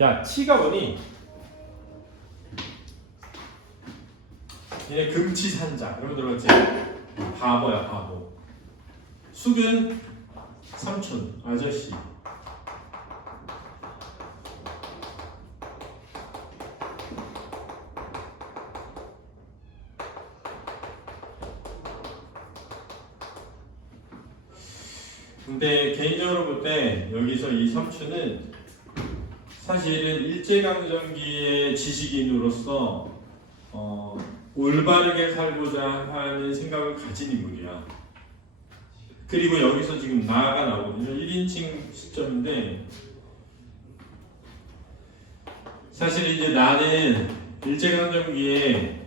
야, 치가 뭐니? 얘 금치산자. 그런 거 들어봤지? 바보야, 바보. 숙은 삼촌, 아저씨. 근데 개인적으로 볼 때 여기서 이 삼촌은 사실은 일제강점기의 지식인으로서 올바르게 살고자 하는 생각을 가진 인물이야. 그리고 여기서 지금 나가 나오거든요. 1인칭 시점인데 사실 이제 나는 일제강점기에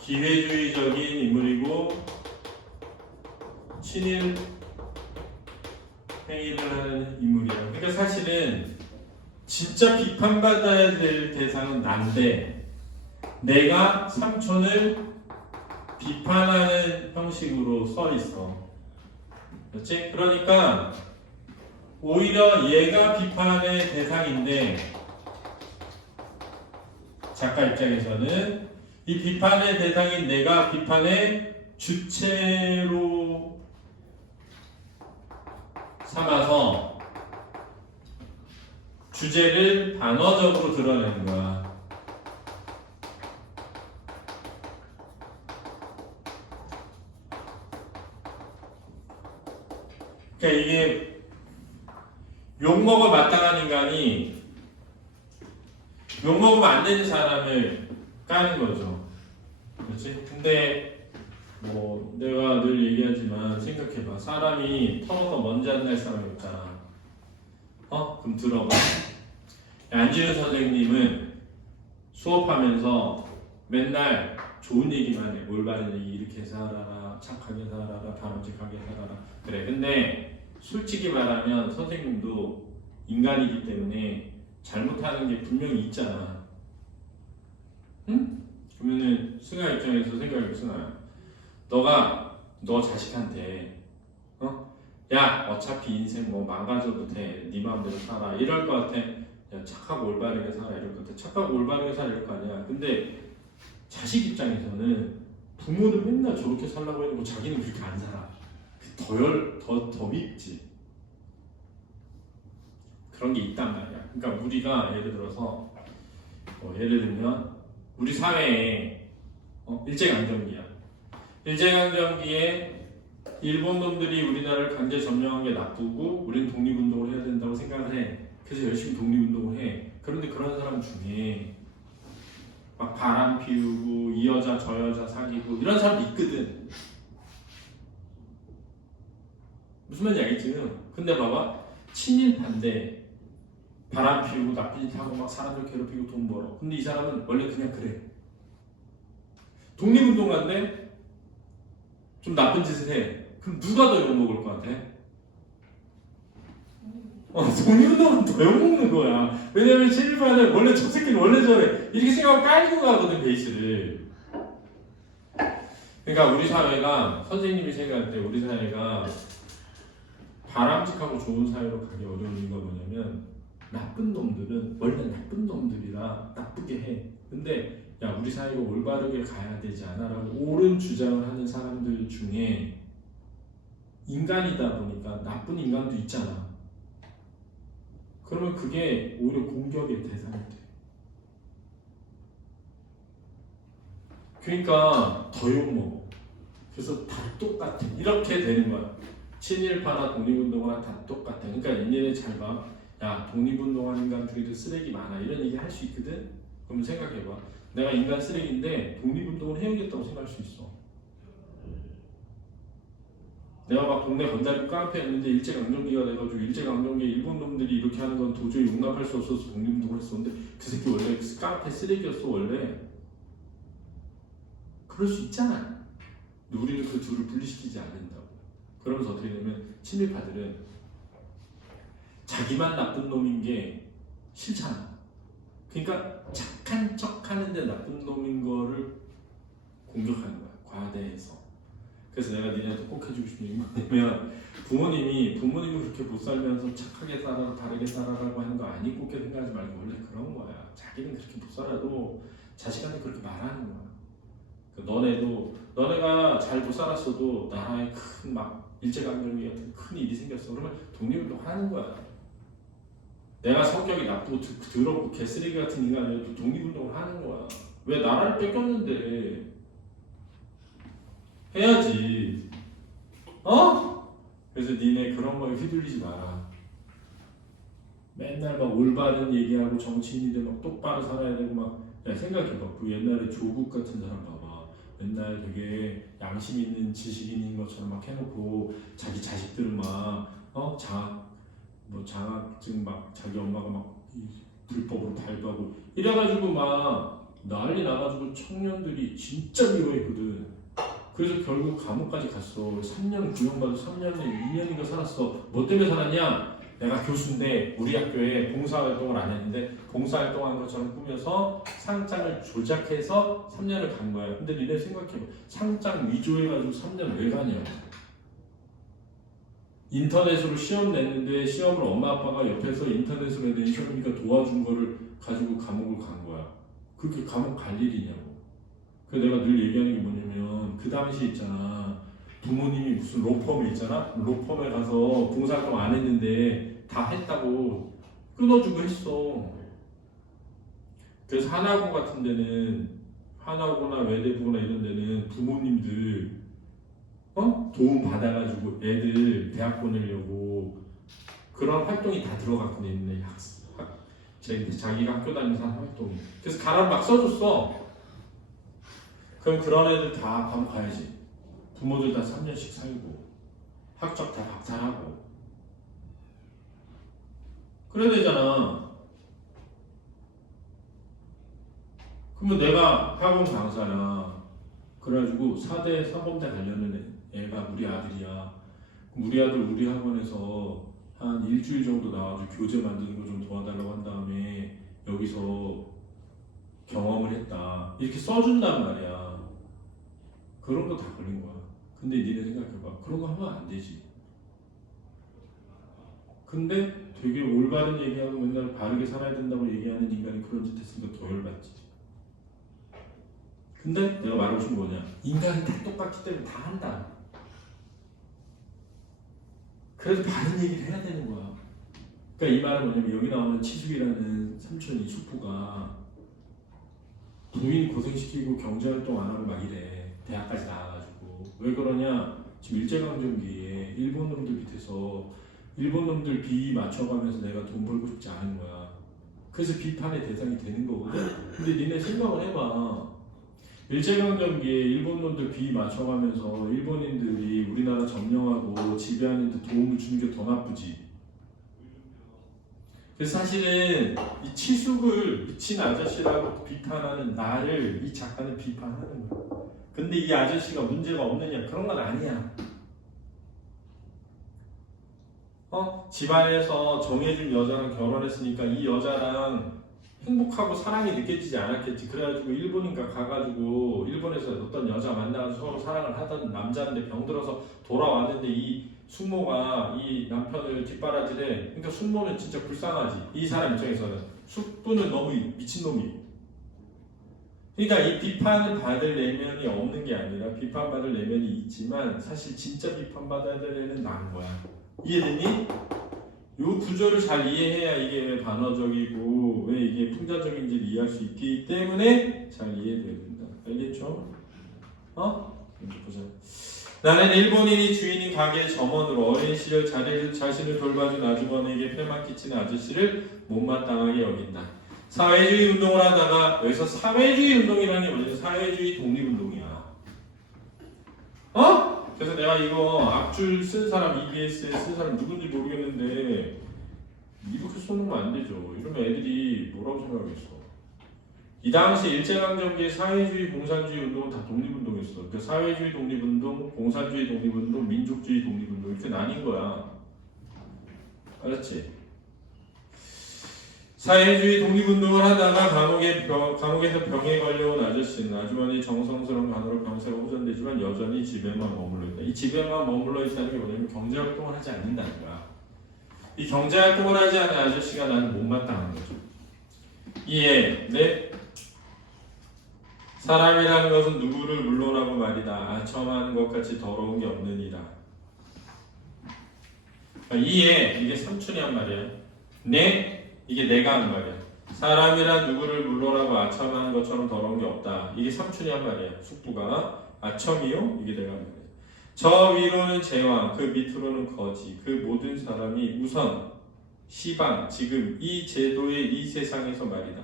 기회주의적인 인물이고 친일 행위를 하는 인물이야. 그러니까 사실은 진짜 비판받아야 될 대상은 난데 내가 삼촌을 비판하는 형식으로 써 있어. 그렇지? 그러니까 오히려 얘가 비판의 대상인데 작가 입장에서는 이 비판의 대상인 내가 비판의 주체로 삼아서 주제를 단어적으로 드러내는 거야. 그러니까 이게 욕먹을 마땅한 인간이 욕먹으면 안 되는 사람을 까는 거죠. 그렇지? 근데 뭐 내가 늘 얘기하지만 생각해봐. 사람이 터서 먼지 안 날 사람 있잖아. 그럼 들어봐. 안지윤 선생님은 수업하면서 맨날 좋은 얘기만 해. 올바른 얘기, 이렇게 살아라, 착하게 살아라, 바람직하게 살아라. 그래. 근데 솔직히 말하면 선생님도 인간이기 때문에 잘못하는 게 분명히 있잖아. 응? 그러면은 승아 입장에서 생각해봐. 승아야, 너가 너 자식한테 야, 어차피 인생 뭐 망가져도 돼, 네 마음대로 살아, 이럴 것 같아. 야, 착하고 올바르게 살아, 이럴 것 같아. 착하고 올바르게 살아, 이럴 거 아니야. 근데 자식 입장에서는 부모는 맨날 저렇게 살라고 해놓고 자기는 그렇게 안 살아. 더 밉지. 그런 게 있단 말이야. 그러니까 우리가 예를 들어서 예를 들면 우리 사회에 일제강점기야. 일제강점기에 일본 놈들이 우리나라를 강제 점령한 게 나쁘고 우리는 독립운동을 해야 된다고 생각을 해. 그래서 열심히 독립운동을 해. 그런데 그런 사람 중에 막 바람 피우고 이 여자 저 여자 사귀고 이런 사람도 있거든. 무슨 말인지 알겠지? 근데 봐봐, 친일 반대, 바람 피우고 나쁜 짓 하고 막 사람들 괴롭히고 돈 벌어. 근데 이 사람은 원래 그냥 그래. 독립운동가인데 좀 나쁜 짓을 해. 그럼 누가 더 욕먹을 것 같아? 독립운동은 더 욕먹는 거야. 왜냐면 친일파는 원래 저 새끼는 원래 저래, 이렇게 생각하고 깔고 가거든, 베이스를. 그러니까 우리 사회가, 선생님이 생각할 때 우리 사회가 바람직하고 좋은 사회로 가기 어려운 이유가 뭐냐면 나쁜 놈들은 원래 나쁜 놈들이라 나쁘게 해. 근데 야, 우리 사회가 올바르게 가야 되지 않아? 라고 옳은 주장을 하는 사람들 중에 인간이다 보니까 나쁜 인간도 있잖아. 그러면 그게 오히려 공격의 대상이 돼. 그러니까 더 욕먹어. 그래서 다 똑같아. 이렇게 되는 거야. 친일파나 독립운동이나 다 똑같아. 그러니까 얘네들 잘 봐. 야, 독립운동하는 인간 중에도 쓰레기 많아. 이런 얘기 할 수 있거든? 그럼 생각해봐. 내가 인간 쓰레기인데 독립운동을 해야겠다고 생각할 수 있어. 내가 막 동네 건달이 카페였는데 일제강점기가 돼가지고 일제강점기에 일본 놈들이 이렇게 하는 건 도저히 용납할 수 없어서 독립운동을 했었는데 그 새끼 원래 카페 쓰레기였어 원래. 그럴 수 있잖아. 근데 우리는 그 둘을 분리시키지 않는다고. 그러면서 어떻게 되냐면 친일파들은 자기만 나쁜 놈인 게 싫잖아. 그러니까 착한 척 하는데 나쁜 놈인 거를 공격하는 거야. 과대해서. 그래서 내가 니네한테 꼭 해주고 싶은 얘기 뭐냐면 부모님이 그렇게 못 살면서 착하게 살아라 다르게 살아라고 하는 거 아니 꼭 생각하지 말고 원래 그런 거야. 자기는 그렇게 못 살아도 자식한테 그렇게 말하는 거야. 너네가 잘 못 살았어도 나라에 큰 막 일제강점기 같은 큰 일이 생겼어. 그러면 독립운동 하는 거야. 내가 성격이 나쁘고 더럽고 개쓰레기 같은 인간이어도 독립운동을 하는 거야. 왜 나라를 뺏겼는데 해야지. 그래서 니네 그런 거에 휘둘리지 마라. 맨날 막 올바른 얘기하고 정치인인데 막 똑바로 살아야 되고 막 야 생각해봐. 그 옛날에 조국 같은 사람 봐봐. 맨날 되게 양심 있는 지식인인 것처럼 막 해놓고 자기 자식들은 장학증 막 자기 엄마가 막 불법으로 발부하고 이래가지고 막 난리 나가지고 청년들이 진짜 미워했거든. 그래서 결국 감옥까지 갔어. 3년 구형받고 3년에 2년인가 살았어. 뭐 때문에 살았냐? 내가 교수인데 우리 학교에 봉사활동을 안 했는데 봉사활동한 것처럼 꾸며서 상장을 조작해서 3년을 간 거야. 근데 니네 생각해봐. 상장 위조해가지고 3년 왜 가냐? 인터넷으로 시험 냈는데 시험을 엄마 아빠가 옆에서 인터넷으로 해야 되는 시험이니까 도와준 거를 가지고 감옥을 간 거야. 그렇게 감옥 갈 일이냐고. 그래서 내가 늘 얘기하는 게 뭐냐면 그 당시 있잖아. 부모님이 무슨 로펌에 있잖아. 로펌에 가서 봉사활동 안 했는데 다 했다고 끊어주고 했어. 그래서 하나고 같은 데는 하나고나 외대부나 이런 데는 부모님들 도움 받아가지고 애들 대학 보내려고 그런 활동이 다 들어갔거든. 자기가 학교 다니면서 하는 활동이. 그래서 가람 막 써줬어. 그럼 그런 애들 다 감옥 가야지. 부모들 다 3년씩 살고 학적 다 박탈하고 그래야 되잖아. 그러면 내가 학원 강사야. 그래가지고 4대 사범대 가려는 애가 우리 아들이야. 우리 아들 우리 학원에서 한 일주일 정도 나와서 교재 만드는 거 좀 도와달라고 한 다음에 여기서 경험을 했다. 이렇게 써준단 말이야. 그런 거 다 걸린 거야. 근데 니네 생각해봐. 그런 거 하면 안 되지. 근데 되게 올바른 얘기하고 맨날 바르게 살아야 된다고 얘기하는 인간이 그런 짓 했으니까 더 열받지. 근데 내가 말하고 싶은 건 뭐냐. 인간이 다 똑같기 때문에 다 한다. 그래서 바른 얘기를 해야 되는 거야. 그러니까 이 말은 뭐냐면 여기 나오는 치숙이라는 삼촌이 숙부가 부인 고생시키고 경제활동 안 하고 막 이래. 대학까지 나와가지고. 왜 그러냐. 지금 일제강점기에 일본 놈들 밑에서 일본 놈들 비 맞춰가면서 내가 돈 벌고 싶지 않은 거야. 그래서 비판의 대상이 되는 거거든. 근데 니네 생각을 해봐. 일제강점기에 일본 놈들 비 맞춰가면서 일본인들이 우리나라 점령하고 지배하는 데 도움을 주는 게 더 나쁘지. 그래서 사실은 이 치숙을 미친 아저씨라고 비판하는 나를 이 작가는 비판하는 거야. 근데 이 아저씨가 문제가 없느냐? 그런 건 아니야. 집안에서 정해준 여자랑 결혼했으니까 이 여자랑 행복하고 사랑이 느껴지지 않았겠지. 그래가지고 일본인가 가가지고 일본에서 어떤 여자 만나서 서로 사랑을 하던 남자인데 병들어서 돌아왔는데 이 숙모가 이 남편을 뒷바라지래. 그러니까 숙모는 진짜 불쌍하지. 이 사람 입장에서는 숙부는 너무 미친놈이. 그러니까 이 비판을 받을 내면이 없는 게 아니라 비판받을 내면이 있지만 사실 진짜 비판받아야 될 애는 난 거야. 이해되니? 요 구조를 잘 이해해야 이게 왜 반어적이고 왜 이게 풍자적인지를 이해할 수 있기 때문에 잘 이해돼야 된다. 알겠죠? 이제 보자. 나는 일본인이 주인인 가게의 점원으로 어린 시절 자신을 돌봐준 아주버니에게 폐만 끼치는 아저씨를 못마땅하게 여긴다. 사회주의 운동을 하다가 여기서 사회주의 운동이라는 게 뭐냐면 사회주의 독립운동이야. 그래서 내가 이거 앞줄 쓴 사람 EBS에 쓴 사람 누군지 모르겠는데 이렇게 써놓으면 안 되죠. 이러면 애들이 뭐라고 생각하겠어. 이 당시 일제강점기의 사회주의, 공산주의 운동은 다 독립운동이었어. 그러니까 사회주의 독립운동, 공산주의 독립운동, 민족주의 독립운동 이렇게 나뉜 거야. 알았지? 사회주의 독립운동을 하다가 감옥에서 병에 걸려온 아저씨는 아주머니 정성스러운 간호로 병세가 호전되지만 여전히 집에만 머물러 있다. 이 집에만 머물러 있다는 게 뭐냐면 경제활동을 하지 않는다는 거야. 이 경제활동을 하지 않은 아저씨가 나는 못마땅한 거죠. 이에 네? 사람이라는 것은 누구를 물러나고 말이다. 아첨하는 것 같이 더러운 게 없느니라. 이에 이게 삼촌이 한 말이에요. 네? 이게 내가 한 말이야. 사람이란 누구를 물러나고 아첨하는 것처럼 더러운 게 없다. 이게 삼촌이 한 말이야. 숙부가 아첨이요? 이게 내가 한 말이야. 저 위로는 제왕, 그 밑으로는 거지. 그 모든 사람이 우선 시방, 지금 이 제도의 이 세상에서 말이다.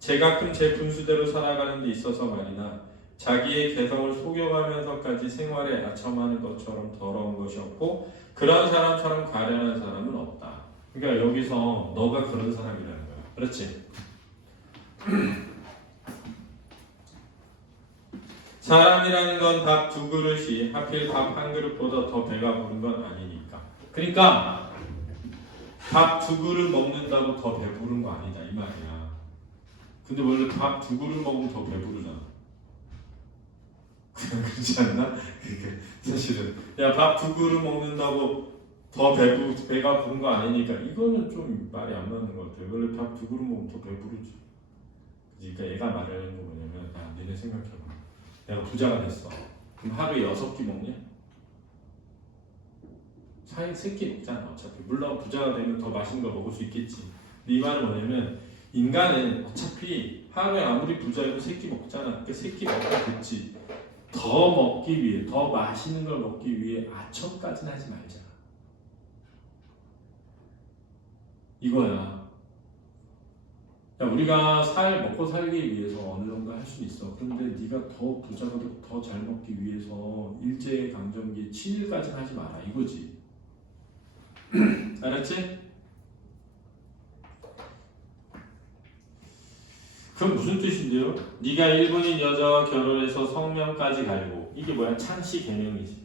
제가끔 제 분수대로 살아가는 데 있어서 말이나 자기의 개성을 속여가면서까지 생활에 아첨하는 것처럼 더러운 것이 없고 그런 사람처럼 가련한 사람은 없다. 그러니까 여기서 너가 그런 사람이라는 거야. 그렇지? 사람이라는 건 밥 두 그릇이 하필 밥 한 그릇보다 더 배가 부른 건 아니니까. 그러니까 밥 두 그릇 먹는다고 더 배부른 거 아니다 이 말이야. 근데 원래 밥 두 그릇 먹으면 더 배부르잖아. 그렇지 않나? 그러니까 사실은 야 밥 두 그릇 먹는다고 더 배가 부른 거 아니니까 이거는 좀 말이 안 맞는 것 같아요. 원래 밥 두 그릇 먹으면 더 배부르지. 그러니까 얘가 말하는 거 뭐냐면 야 니네 생각해봐. 내가 부자가 됐어. 그럼 하루에 6끼 먹냐? 3끼 먹잖아 어차피. 물론 부자가 되면 더 맛있는 거 먹을 수 있겠지. 근데 이 말은 뭐냐면 인간은 어차피 하루에 아무리 부자여도 3끼 먹잖아. 그러니까 3끼 먹고 됐지. 더 먹기 위해, 더 맛있는 걸 먹기 위해 아첨까지는 하지 말자. 이거야. 야, 우리가 먹고 살기 위해서 어느 정도 할 수 있어. 그런데 네가 더 부자가 되고 더 잘 먹기 위해서 일제강점기에 친일까지는 하지 마라. 이거지. 알았지? 그럼 무슨 뜻인데요? 네가 일본인 여자와 결혼해서 성명까지 갈고 이게 뭐야? 창씨 개명이지.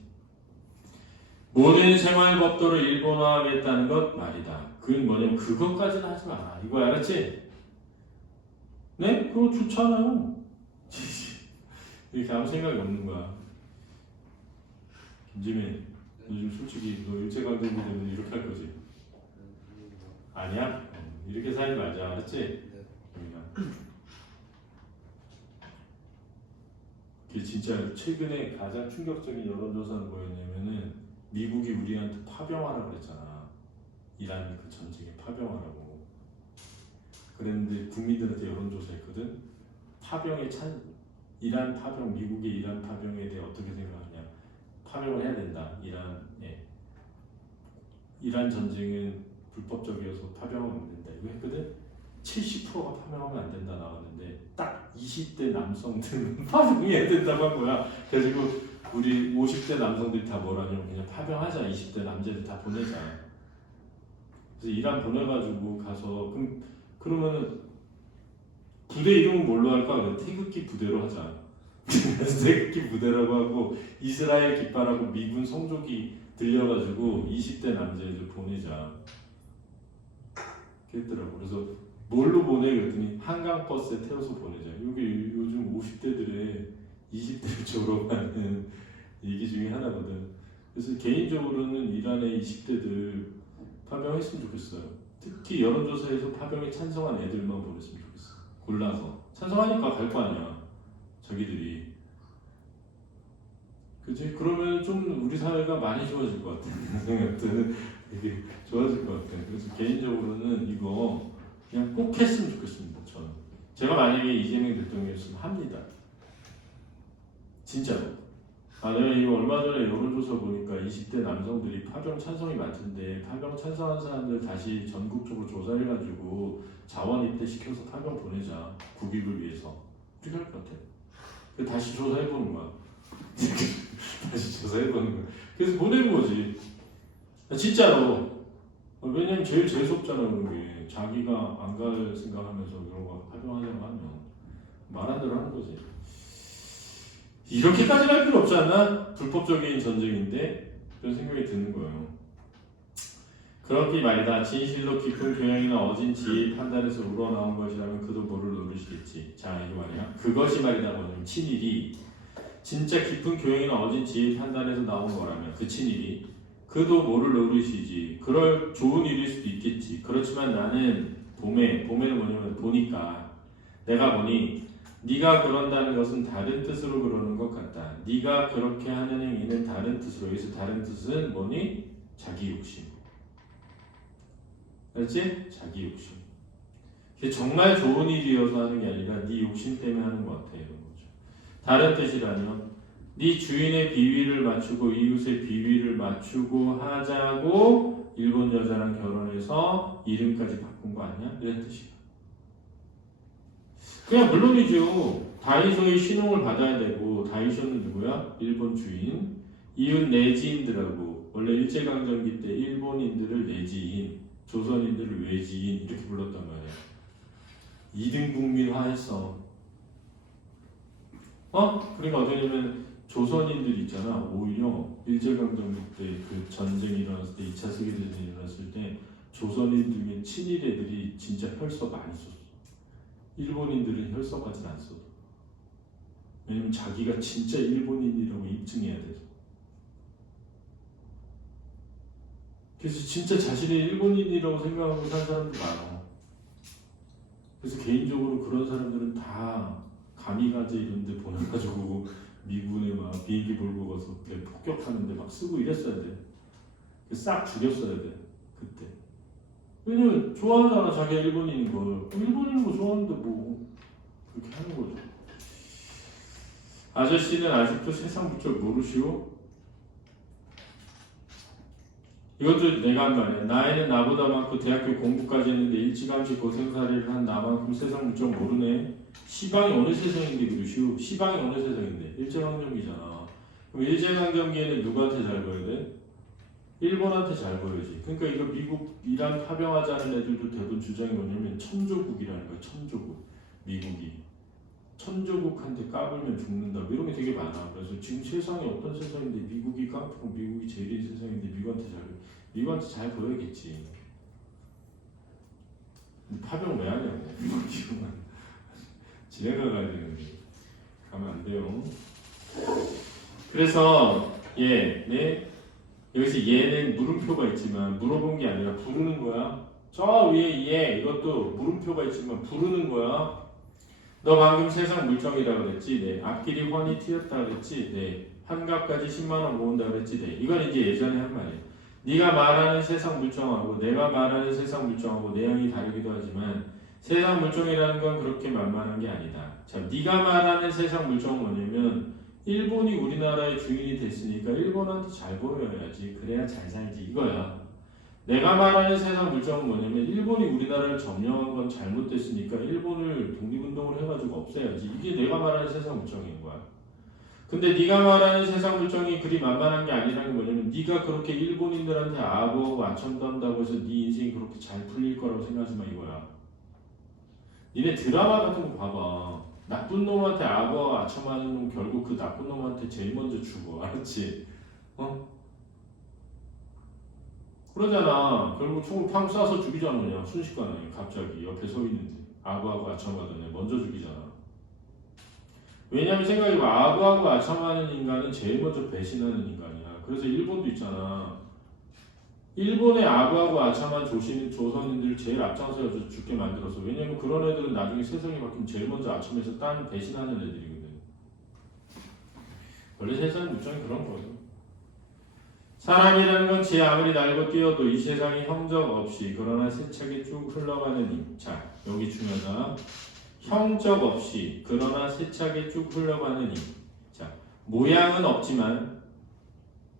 모든 생활법도를 일본화하겠다는 것 말이다. 그건 뭐냐면 그것까지는 하지 마라. 이거 알았지? 네? 그거 좋잖아요. 이렇게 아무 생각이 없는 거야. 김지민, 너 지금 솔직히 너 일제강점기 되면 이렇게 할 거지? 아니야? 이렇게 살지 말자. 알았지? 그러니까. 그게 진짜 최근에 가장 충격적인 여론조사는 뭐였냐면은 미국이 우리한테 파병하라고 그랬잖아. 이란 그 전쟁에 파병하라고. 그랬는데 국민들한테 여론조사했거든. 이란 파병, 미국의 이란 파병에 대해 어떻게 생각하냐. 파병을 해야 된다. 이란 전쟁은 불법적이어서 파병하면 안 된다. 이거 했거든. 70%가 파병하면 안 된다 나왔는데 딱 20대 남성들은 파병해야 된다고 한 거야. 그래가지고 우리 50대 남성들이 다 뭐라냐면 그냥 파병하자. 20대 남자들 다 보내자. 그래서 이란 보내가지고 가서 그러면은 부대 이름은 뭘로 할까? 태극기 부대로 하자. 그래서 태극기 부대라고 하고 이스라엘 깃발하고 미군 성조기 들려가지고 20대 남자애들 보내자. 그랬더라고. 그래서 뭘로 보내? 그랬더니 한강버스에 태워서 보내자. 이게 요즘 50대들의 20대를 졸업하는 얘기 중에 하나거든. 그래서 개인적으로는 이란의 20대들 파병했으면 좋겠어요. 특히 여론조사에서 파병에 찬성한 애들만 보냈으면 좋겠어. 골라서. 찬성하니까 갈 거 아니야. 자기들이. 그치? 그러면 좀 우리 사회가 많이 좋아질 것 같아. 생각들은 되게 좋아질 것 같아. 그래서 개인적으로는 이거 그냥 꼭 했으면 좋겠습니다. 저는. 제가 만약에 이재명 대통령이었으면 합니다. 진짜로. 내가 이거 얼마 전에 여론조사 보니까 20대 남성들이 파병 찬성이 많던데 파병 찬성한 사람들 다시 전국적으로 조사해가지고 자원 입대시켜서 파병 보내자. 국익을 위해서. 어떻게 할 것 같아? 다시 조사해보는 거야. 다시 조사해보는 거야. 그래서 보내는 거지. 진짜로. 왜냐면 제일 재수없잖아 그런 게. 자기가 안 갈 생각하면서 그런 거 파병하려고 하면 말 안 대로 하는 거지. 이렇게까지 할 필요 없지 않나? 불법적인 전쟁인데 그런 생각이 드는 거예요. 그렇기 말이다. 진실로 깊은 교양이나 어진 지혜의 판단에서 우러나온 것이라면 그도 뭐를 노리시겠지. 자, 이거 말이야. 그것이 말이다. 뭐냐면 친일이 진짜 깊은 교양이나 어진 지혜의 판단에서 나온 거라면 그 친일이 그도 뭐를 노리시지. 그럴 좋은 일일 수도 있겠지. 그렇지만 나는 봄에는 뭐냐면 보니까 내가 보니 네가 그런다는 것은 다른 뜻으로 그러는 것 같다. 네가 그렇게 하는 행위는 다른 뜻으로. 여기서 다른 뜻은 뭐니? 자기 욕심. 알지? 자기 욕심. 그게 정말 좋은 일이어서 하는 게 아니라 네 욕심 때문에 하는 것 같아. 이런 거죠. 다른 뜻이라면 네 주인의 비위를 맞추고 이웃의 비위를 맞추고 하자고 일본 여자랑 결혼해서 이름까지 바꾼 거 아니야? 이런 뜻이야. 그냥 물론이죠. 다이소의 신용을 받아야 되고 다이소는 누구야? 일본 주인. 이웃 내지인들하고 원래 일제강점기 때 일본인들을 내지인, 조선인들을 외지인 이렇게 불렀단 말이야. 2등 국민화했어. 그러니까 어떠냐면 조선인들 있잖아. 오히려 일제강점기 때 그 전쟁이 일어났을 때 2차 세계대전이 일어났을 때 조선인 중에 친일 애들이 진짜 혈서 많이 썼어. 일본인들은 혈서까지는 안 써도. 왜냐면 자기가 진짜 일본인이라고 입증해야 돼서. 그래서 진짜 자신이 일본인이라고 생각하고 산 사람도 많아. 그래서 개인적으로 그런 사람들은 다 가미가제 이런 데 보내가지고 미군에 막 비행기 몰고 가서 폭격하는데 막 쓰고 이랬어야 돼. 싹 죽였어야 돼. 그때. 왜냐면 좋아하잖아. 자기가 일본인인 걸. 일본인인 거 좋아하는데 뭐 그렇게 하는 거죠. 아저씨는 아직도 세상 부쩍 모르시오? 이것도 내가 한 말이야. 나이는 나보다 많고 대학교 공부까지 했는데 일찌감치 고생살이를 한 나만큼 세상 부쩍 모르네. 시방이 어느 세상인데 그러시오? 시방이 어느 세상인데? 일제강점기잖아. 그럼 일제강점기에는 누구한테 잘 보여야 돼? 일본한테 잘 보여야지. 그러니까 이거 미국, 이란 파병하자는 애들도 대부분 주장이 뭐냐면 천조국이라는 거야. 천조국. 미국이. 천조국한테 까불면 죽는다. 이런 게 되게 많아. 그래서 지금 세상이 어떤 세상인데 미국이 깡패고 미국이 제일인 세상인데 미국한테 잘 보여야겠지. 파병 왜 하냐고. 지금은 지네가 가야 되는데 가면 안 돼요. 그래서 네. 여기서 얘는 물음표가 있지만 물어본 게 아니라 부르는 거야. 저 위에 얘 이것도 물음표가 있지만 부르는 거야. 너 방금 세상 물정이라 그랬지? 네. 앞길이 훤히 트였다 그랬지? 네. 한갑까지 10만 원 모은다 그랬지? 네. 이건 이제 예전에 한 말이에요. 네가 말하는 세상 물정하고 내가 말하는 세상 물정하고 내용이 다르기도 하지만 세상 물정이라는 건 그렇게 만만한 게 아니다. 자, 네가 말하는 세상 물정은 뭐냐면 일본이 우리나라의 주인이 됐으니까 일본한테 잘 보여야지. 그래야 잘 살지 이거야. 내가 말하는 세상 물정은 뭐냐면 일본이 우리나라를 점령한 건 잘못됐으니까 일본을 독립운동을 해가지고 없애야지. 이게 내가 말하는 세상 물정인 거야. 근데 네가 말하는 세상 물정이 그리 만만한 게 아니라는 게 뭐냐면 네가 그렇게 일본인들한테 아부하고 아첨단다고 해서 네 인생이 그렇게 잘 풀릴 거라고 생각하지 마 이거야. 니네 드라마 같은 거 봐봐. 나쁜 놈한테 아부하고 아첨하는 놈 결국 그 나쁜 놈한테 제일 먼저 죽어. 알았지? 그러잖아. 결국 총을 팡 쏴서 죽이잖아. 그냥 순식간에 갑자기 옆에 서 있는데 아부하고 아첨하던 애 먼저 죽이잖아. 왜냐면 생각해봐. 아부하고 아첨하는 인간은 제일 먼저 배신하는 인간이야. 그래서 일본도 있잖아. 일본의 아부하고 아첨한 조선인들을 제일 앞장서서 죽게 만들었어. 왜냐면 그런 애들은 나중에 세상이 바뀌면 제일 먼저 아첨해서 딴 배신하는 애들이거든. 원래 세상 물정이 그런 거죠. 사람이라는 건 지 아무리 날고 뛰어도 이 세상이 형적 없이 그러나 세차게 쭉 흘러가는 힘. 자, 여기 중요하다. 형적 없이 그러나 세차게 쭉 흘러가는 힘. 자, 모양은 없지만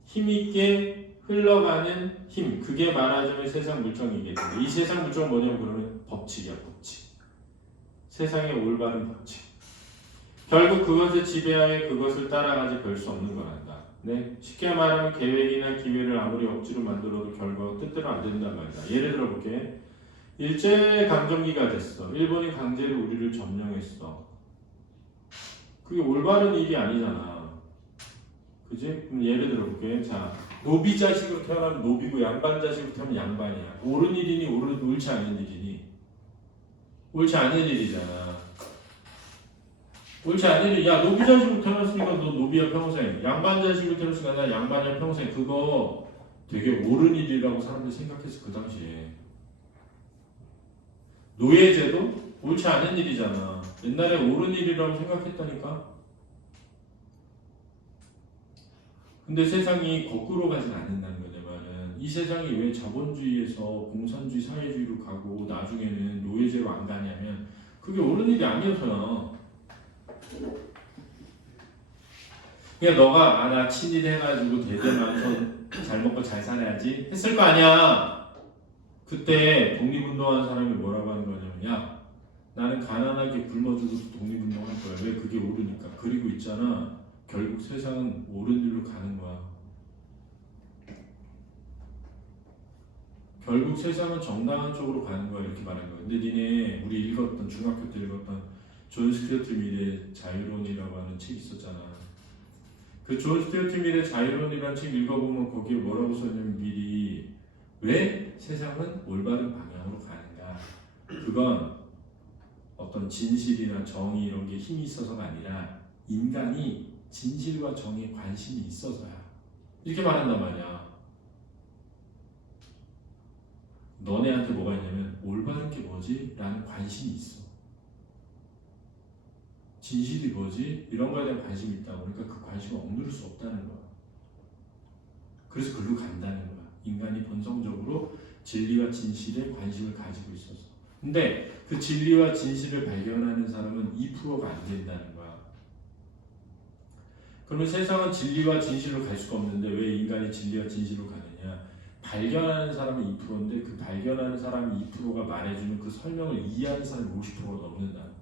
힘있게 흘러가는 힘. 그게 말하자면 세상 물정이겠는데 이 세상 물정은 뭐냐면 그러면 법칙이야. 법칙. 세상의 올바른 법칙. 결국 그것의 지배하에 그것을 따라가지 별 수 없는 거란다. 네, 쉽게 말하면 계획이나 기회를 아무리 억지로 만들어도 결과가 뜻대로 안 된단 말이다. 예를 들어 볼게. 일제강점기가 됐어. 일본이 강제로 우리를 점령했어. 그게 올바른 일이 아니잖아. 그지? 그럼 예를 들어 볼게. 자, 노비 자식으로 태어나면 노비고 양반 자식으로 태어나면 양반이야. 옳은 일이니 옳지 않은 일이니 옳지 않은 일이잖아. 옳지 않은 일. 야 노비 자식으로 태어났으니까 너 노비야 평생. 양반 자식으로 태어났으니까 나 양반이야 평생. 그거 되게 옳은 일이라고 사람들이 생각했어 그 당시에. 노예제도 옳지 않은 일이잖아. 옛날에 옳은 일이라고 생각했다니까. 근데 세상이 거꾸로 가진 않는다는 거죠. 말은 이 세상이 왜 자본주의에서 공산주의 사회주의로 가고 나중에는 노예제로 안 가냐면 그게 옳은 일이 아니어서요. 그냥 너가 나 친일 해가지고 대대만선 잘 먹고 잘 살아야지 했을 거 아니야. 그때 독립운동한 사람이 뭐라고 하는 거냐면 야 나는 가난하게 굶어 죽어도 독립운동할 거야. 왜 그게 옳으니까. 그리고 있잖아. 결국 세상은 옳은 일로 가는 거야. 결국 세상은 정당한 쪽으로 가는 거야. 이렇게 말하는 거야. 근데 니네 우리 읽었던 중학교 때 읽었던 존 스튜어트 밀의 자유론이라고 하는 책 있었잖아. 그 존 스튜어트 밀의 자유론이라는 책 읽어보면 거기에 뭐라고 써냐면 밀이 왜 세상은 올바른 방향으로 가는가. 그건 어떤 진실이나 정의 이런 게 힘이 있어서가 아니라 인간이 진실과 정의에 관심이 있어서야. 이렇게 말한단 말이야. 너네한테 뭐가 있냐면 올바른 게 뭐지? 라는 관심이 있어. 진실이 뭐지? 이런 거에 대한 관심이 있다. 그러니까 그 관심을 억누를 수 없다는 거야. 그래서 글로 간다는 거야. 인간이 본성적으로 진리와 진실에 관심을 가지고 있어서. 근데 그 진리와 진실을 발견하는 사람은 2%가 안 된다는 거야. 그러면 세상은 진리와 진실로 갈 수가 없는데 왜 인간이 진리와 진실로 가느냐? 발견하는 사람은 2%인데 그 발견하는 사람이 2%가 말해주는 그 설명을 이해하는 사람이 50%가 넘는다는 거야.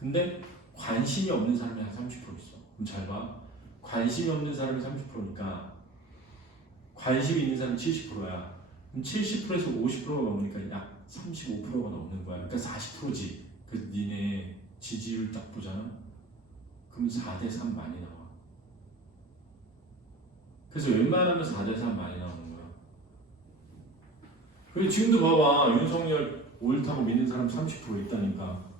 근데 관심이 없는 사람이 한 30% 있어. 그럼 잘 봐. 관심이 없는 사람이 30%니까 관심이 있는 사람이 70%야. 그럼 70%에서 50%가 넘으니까 약 35%가 넘는 거야. 그러니까 40%지. 그 니네 지지율 딱 보잖아. 그럼 4대3 많이 나와. 그래서 웬만하면 4대3 많이 나오는 거야. 그리고 지금도 봐봐. 윤석열 옳다고 믿는 사람 30% 있다니까.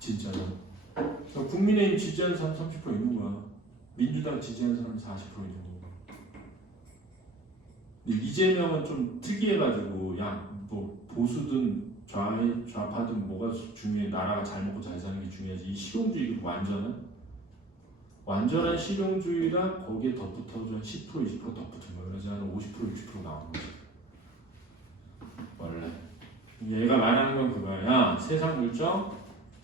진짜요. 그러니까 국민의힘 지지하는 사람 30% 있는 거야. 민주당 지지하는 사람 40% 있는 거야. 근데 이재명은 좀 특이해가지고 야 뭐 보수든 좌파든 뭐가 중요해. 나라가 잘 먹고 잘 사는 게 중요하지. 이 실용주의가 완전한 실용주의라 거기에 덧붙어서 10% 20% 덧붙은 거야. 그래서 한 50% 60% 나오는 거지. 원래 얘가 말하는 건 그거야. 야 세상 물정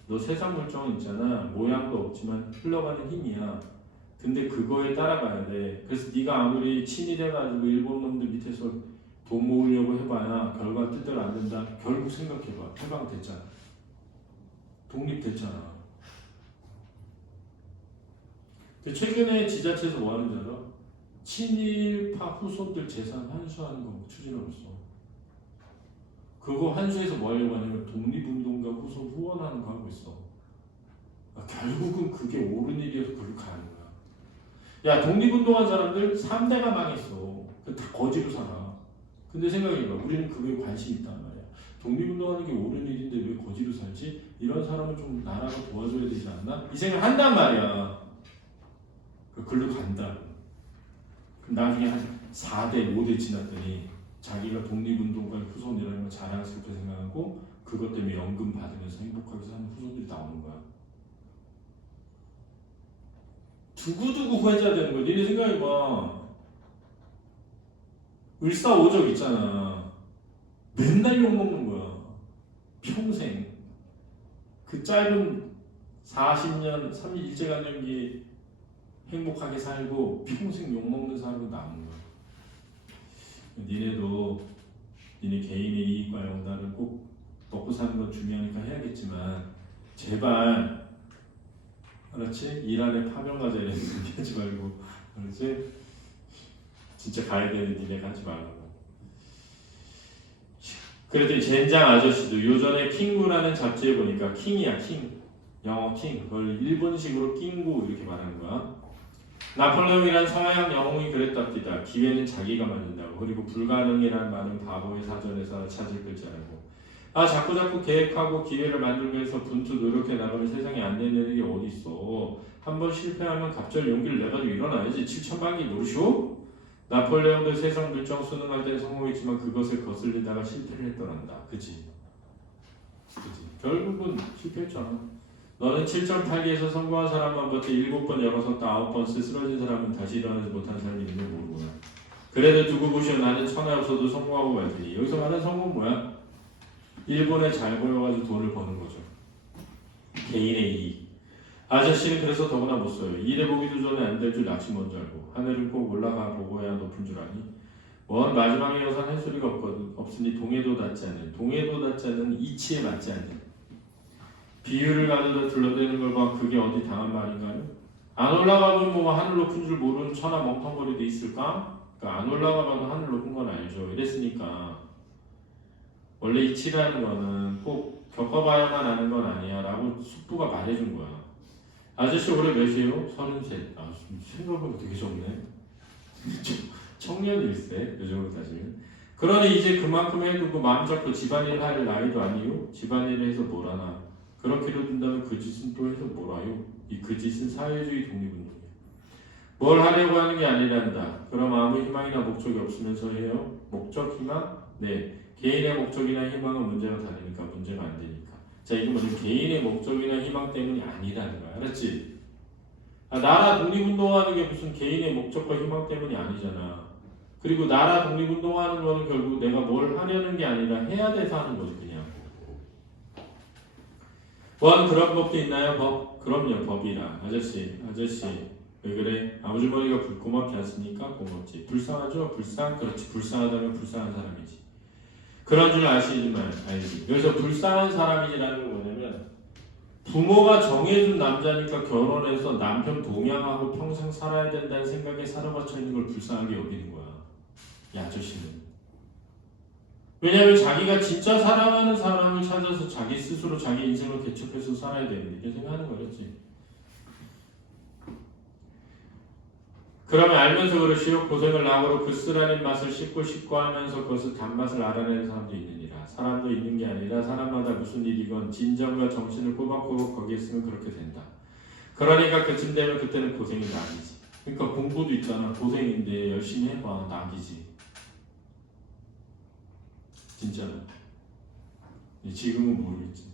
너 세상 물정은 있잖아. 모양도 없지만 흘러가는 힘이야. 근데 그거에 따라가야 돼. 그래서 네가 아무리 친일해가지고 일본 놈들 밑에서 돈 모으려고 해봐야 결과 뜻대로 안 된다. 결국 생각해봐. 해방됐잖아. 독립됐잖아. 최근에 지자체에서 뭐 하는 줄 알아? 친일파 후손들 재산 환수하는 거 추진하고 있어. 그거 환수해서 뭐 하려고 하냐면 독립운동가 후손 후원하는 거 하고 있어. 결국은 그게 옳은 일이어서 그걸 가는 거야. 야 독립운동한 사람들 3대가 망했어. 다 거지로 살아. 근데 생각해봐. 우리는 그거에 관심이 있단 말이야. 독립운동하는 게 옳은 일인데 왜 거지로 살지? 이런 사람을 좀 나라가 도와줘야 되지 않나? 이 생각 한단 말이야. 글로 간다. 그럼 나중에 한 4대, 5대 지났더니 자기가 독립운동가 후손이라는 걸 자랑스럽게 생각하고 그것 때문에 연금 받으면서 행복하게 사는 후손들이 나오는 거야. 두고두고 후회자 되는 거야. 니네 생각해봐. 을사오적 있잖아. 맨날 욕먹는 거야. 평생. 그 짧은 40년, 3일 일제강점기 행복하게 살고 평생 욕먹는 사람으로 남은 거야. 니네도 니네 개인의 이익과 영달을 꼭 먹고 사는 건 중요하니까 해야겠지만 제발 알았지? 일 안에 파멸 가져야 되는 거 하지 말고 알았지? 진짜 가야 되는 니네가 하지 말고. 그랬더니 젠장 아저씨도 요전에 킹무라는 잡지에 보니까 킹이야 킹. 영어 킹, 그걸 일본식으로 낑고 이렇게 말하는 거야. 나폴레옹이란 서양 영웅이 그랬답니다. 기회는 자기가 만든다고. 그리고 불가능이란 말은 바보의 사전에서 찾을 글자라고. 자꾸 계획하고 기회를 만들기 위해서 분투 노력해 나가면 세상에 안 되는 일이 어디 있어. 한번 실패하면 갑자기 용기를 내가지고 일어나야지. 7,000방기 노리쇼? 나폴레옹도 세상 물정 수능할 때 성공했지만 그것을 거슬리다가 실패를 했더란다. 그치? 결국은 실패했잖아. 너는 7.8기에서 성공한 사람만 버티 7번 열어섰다 9번 쓰러진 사람은 다시 일어나지 못한 사람이 있는 걸 모르구나. 그래도 두고 보시오. 나는 천하 없어도 성공하고 말 테니. 여기서 말하는 성공 뭐야? 일본에 잘 보여가지고 돈을 버는 거죠. 개인의 이익. 아저씨는 그래서 더구나 못 써요. 일해 보기도 전에 안 될 줄 낚시 먼저 알고. 하늘을 꼭 올라가 보고야 높은 줄 아니? 원 마지막에 여선 할 소리가 없으니 동해도 닿지 않는 이치에 맞지 않는 비유를 가져다 둘러대는 걸 봐. 그게 어디 당한 말인가요? 안 올라가면 뭐 하늘 높은 줄 모르는 천하 멍텅거리도 있을까? 그러니까 안 올라가봐도 하늘 높은 건 알죠. 이랬으니까 원래 이치라는 거는 꼭 겪어봐야만 아는 건 아니야 라고 숙부가 말해준 거야. 아저씨 올해 몇이에요? 33. 생각보다 되게 적네. 청년일세 요즘으로 따지면. 그러니 이제 그만큼 해두고 마음 잡고 집안일 할 나이도 아니요. 집안일을 해서 뭘 하나. 그렇게로 둔다면 그 짓은 또 해서 뭐라요? 이 그 짓은 사회주의 독립운동이야. 뭘 하려고 하는 게 아니란다. 그럼 아무 희망이나 목적이 없으면서 해요? 목적, 희망? 네. 개인의 목적이나 희망은 문제가 다르니까 문제가 안 되니까. 자, 이거 뭐냐면 개인의 목적이나 희망 때문이 아니라는 거야. 알았지? 나라 독립운동하는 게 무슨 개인의 목적과 희망 때문이 아니잖아. 그리고 나라 독립운동하는 거는 결국 내가 뭘 하려는 게 아니라 해야 돼서 하는 거지 그냥. 원 그런 법도 있나요? 법? 그럼요. 법이라. 아저씨 왜 그래? 아주머니가 고맙지 않습니까? 고맙지. 불쌍하죠? 그렇지. 불쌍하다면 불쌍한 사람이지. 그런 줄 아시지만 알지. 여기서 불쌍한 사람이라는 건 뭐냐면 부모가 정해준 남자니까 결혼해서 남편 동양하고 평생 살아야 된다는 생각에 사로잡혀 있는 걸 불쌍하게 여기는 거야. 이 아저씨는. 왜냐하면 자기가 진짜 사랑하는 사람을 찾아서 자기 스스로 자기 인생을 개척해서 살아야 되는데 이렇게 생각하는 거였지. 그러면 알면서 그러시오. 고생을 나고로 그 쓰라린 맛을 씹고 하면서 그것을 단맛을 알아내는 사람도 있느니라. 사람도 있는 게 아니라 사람마다 무슨 일이건 진정과 정신을 꼬박꼬박 거기에 쓰면 그렇게 된다. 그러니까 그쯤 되면 그때는 고생이 낙이지. 그러니까 공부도 있잖아. 고생인데 열심히 해봐. 낙이지. 진짜로. 지금은 모르겠지.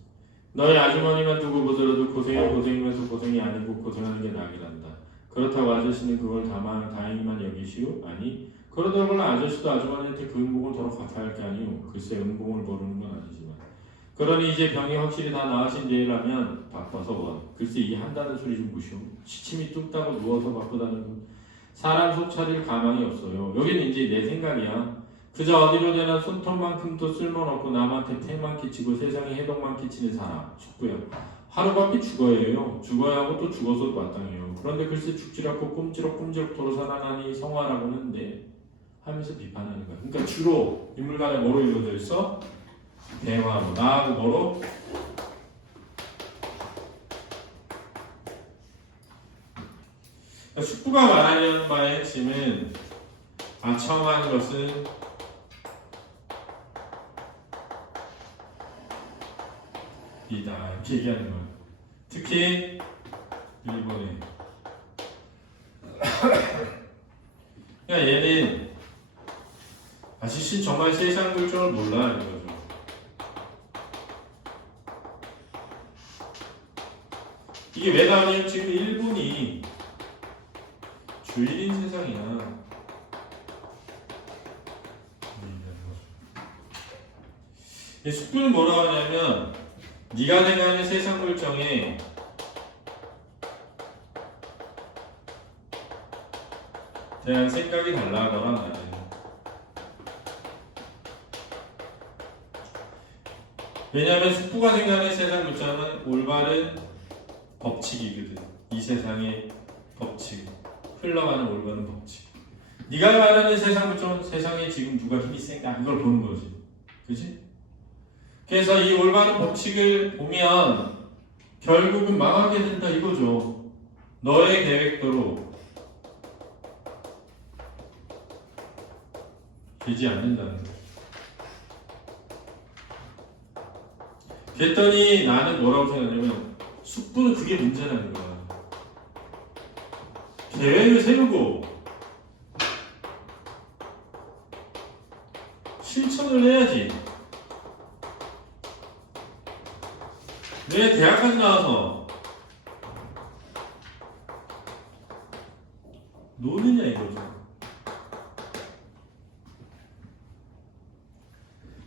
너희 아주머니만 두고 보더라도 고생이면서 고생이 아니고 고생하는 게 낙이란다. 그렇다고 아저씨는 그걸 다행히만 여기시오? 아니, 그러다고는 아저씨도 아주머니한테 그 은복을 더러 갚아야 할 게 아니오. 글쎄 은복을 모르는 건 아니지만. 그러니 이제 병이 확실히 다 나으신 뒤라면 바빠서 원. 글쎄 이 한다는 소리 좀 보시오. 시침이 뚝 따고 누워서 바쁘다는 건 사람 속 차릴 가망이 없어요. 여기는 이제 내 생각이야. 그저 어디로 되나 손톱만큼도 쓸모없고 남한테 폐만 끼치고 세상에 해독만 끼치는 사람. 축구야. 하루밖에 죽어야 해요. 죽어야 하고 또 죽어서도 마땅해요. 그런데 글쎄 죽지 않고 꼼지럭 도로 살아나니 성화라고는 네 하면서 비판하는 거야. 그러니까 주로 인물간에 뭐로 이루어져 있어? 대화로. 나하고 뭐로? 그러니까 숙부가 말하려는 바의 핵심은 처음 하는 것은 이다 이렇게 얘기하는 거야. 특히 일본에 그러니까 얘는 아저씨 정말 세상 물정을 몰라 이거죠. 이게 왜 나오냐면 지금 일본이 주일인 세상이야. 숙부는 뭐라고 하냐면 네가 생각하는 세상 물정에 대한 생각이 달라 너랑 나는. 왜냐하면 숙부가 생각하는 세상 물정은 올바른 법칙이거든. 이 세상의 법칙, 흘러가는 올바른 법칙. 네가 말하는 세상 물정은 세상에 지금 누가 힘이 센가 이걸 보는 거지. 그치? 그래서 이 올바른 법칙을 보면 결국은 망하게 된다 이거죠. 너의 계획대로 되지 않는다는 거예요. 그랬더니 나는 뭐라고 생각하냐면 숙부는 그게 문제라는 거야. 계획을 세우고 실천을 해야지. 왜 대학까지 나와서 노느냐 이거죠.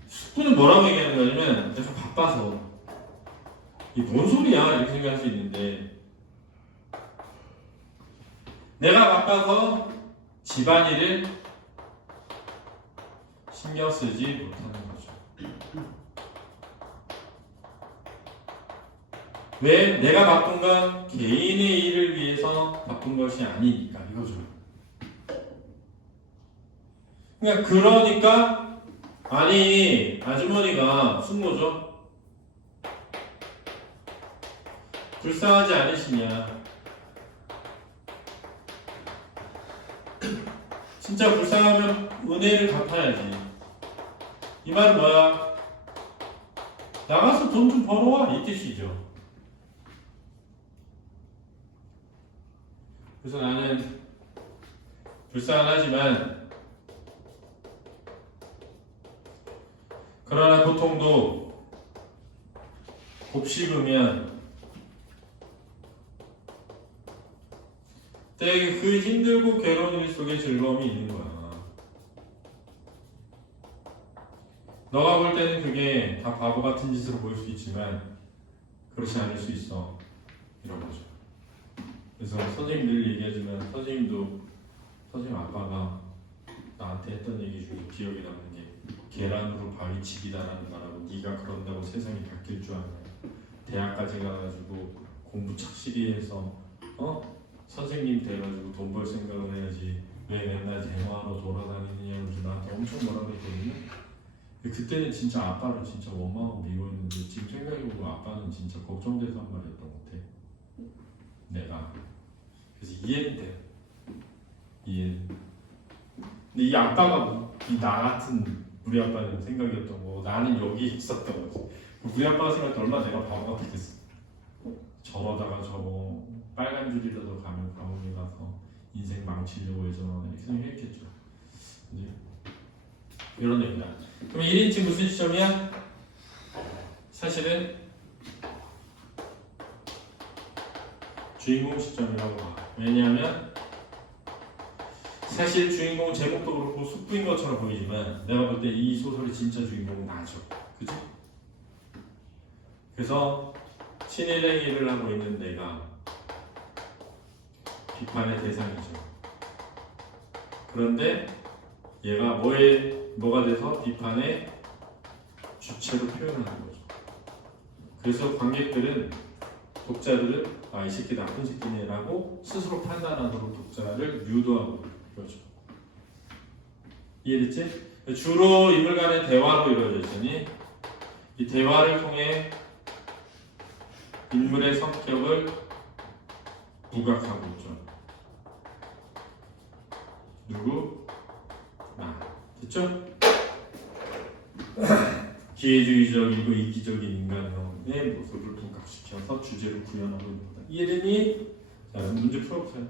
숙부는 뭐라고 얘기하는 거냐면 내가 바빠서 이 뭔 소리야 이렇게 생각할 수 있는데 내가 바빠서 집안일을 신경 쓰지 못하는 거죠. 왜? 내가 바쁜 건 개인의 일을 위해서 바쁜 것이 아니니까 이거죠. 그러니까 아니 아주머니가 숙모죠. 불쌍하지 않으시냐? 진짜 불쌍하면 은혜를 갚아야지. 이 말은 뭐야? 나가서 돈 좀 벌어와 이 뜻이죠. 그래서 나는 불쌍하지만 그러나 고통도 곱씹으면 때에 그 힘들고 괴로운 일 속에 즐거움이 있는 거야. 너가 볼 때는 그게 다 바보 같은 짓으로 보일 수 있지만 그렇지 않을 수 있어. 이런 거죠. 그래서 선생님들 얘기하지만 선생님 아빠가 나한테 했던 얘기 중에 기억에 남는 게 계란으로 바위 치기다라는 말하고 네가 그런다고 세상이 바뀔 줄 아냐. 대학까지 가가지고 공부 착실히 해서 선생님 돼가지고 돈 벌 생각을 해야지 왜 맨날 대화로 돌아다니느냐고 나한테 엄청 뭐라고 했거든요. 그때는 진짜 아빠를 진짜 원망하고 미워했는데 지금 생각해보고 아빠는 진짜 걱정돼서 한 말이었던 것 같아. 내가 그래서 이해는 돼. 이해는. 근데 이 아빠가 이 나 같은 우리 아빠는 생각이었던 거고 나는 여기 있었던 거지. 우리 아빠가 생각할 때 얼마나 내가 바보 같겠어. 저러다가 저거 빨간 줄이라도 가면 감옥에 가서 인생 망치려고 해서 이렇게 생각했겠죠. 이제 이런 얘기다. 그럼 1인칭 무슨 시점이야? 사실은 주인공 시점이라고 봐. 왜냐하면 사실 주인공 제목도 그렇고 숙부인 것처럼 보이지만 내가 볼 때 이 소설의 진짜 주인공은 나죠. 그치? 그래서 친일의 일을 하고 있는 내가 비판의 대상이죠. 그런데 얘가 뭐가 돼서 비판의 주체로 표현하는 거죠. 그래서 관객들은 독자들은 이 새끼 나쁜 새끼네라고 스스로 판단하도록 독자를 유도하고 그렇죠. 이해됐지? 주로 인물 간의 대화로 이루어져 있으니 이 대화를 통해 인물의 성격을 부각하고 있죠. 누구? 나. 됐죠? 기회주의적이고 이기적인 인간형의 모습을 부각시켜서 주제를 구현하고 있는 거다. 이해되니? 자, 문제 풀어보세요.